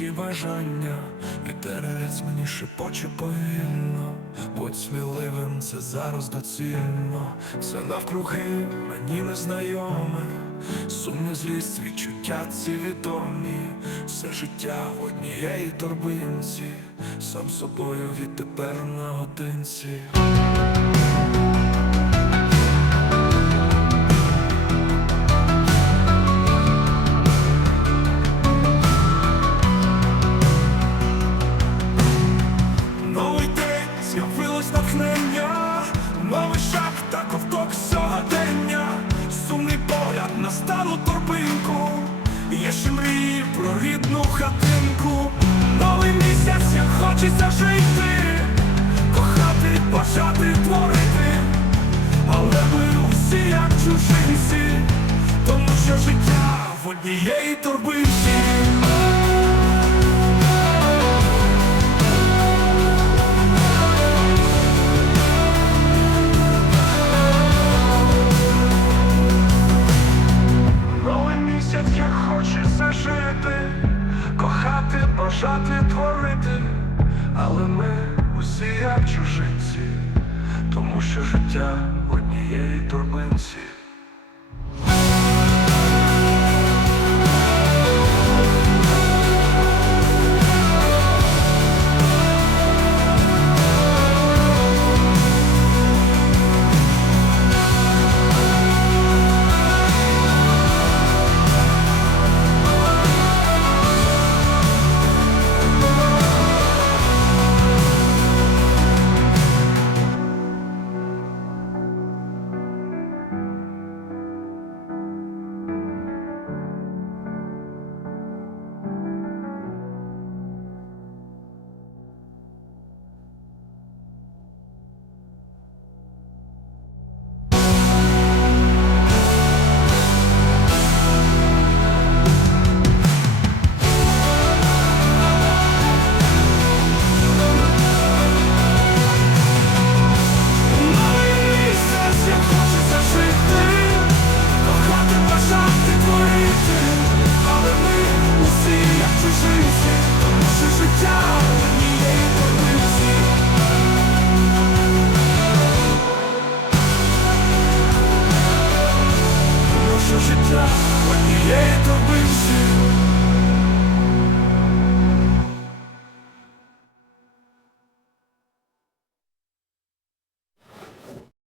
тільки бажання, Вітерець мені шепоче повільно, будь сміливим, це зараз доцільно, все навкруги мені незнайоме, сумні злість, відчуття ці відомі, все життя в однієї торбинці, сам собою відтепер наодинці. З'явилось натхнення, новий шаг та ковток сьогодення, сумний погляд на стару торбинку, є ще мрії про рідну хатинку, новий місяць, як хочеться жити, кохати, бажати творити, але ми усі як чужинці, тому що життя в однієї торбинці. Мовчати творити, але ми усі як чужинці, тому що життя в однієї турбинці. Ninguém também se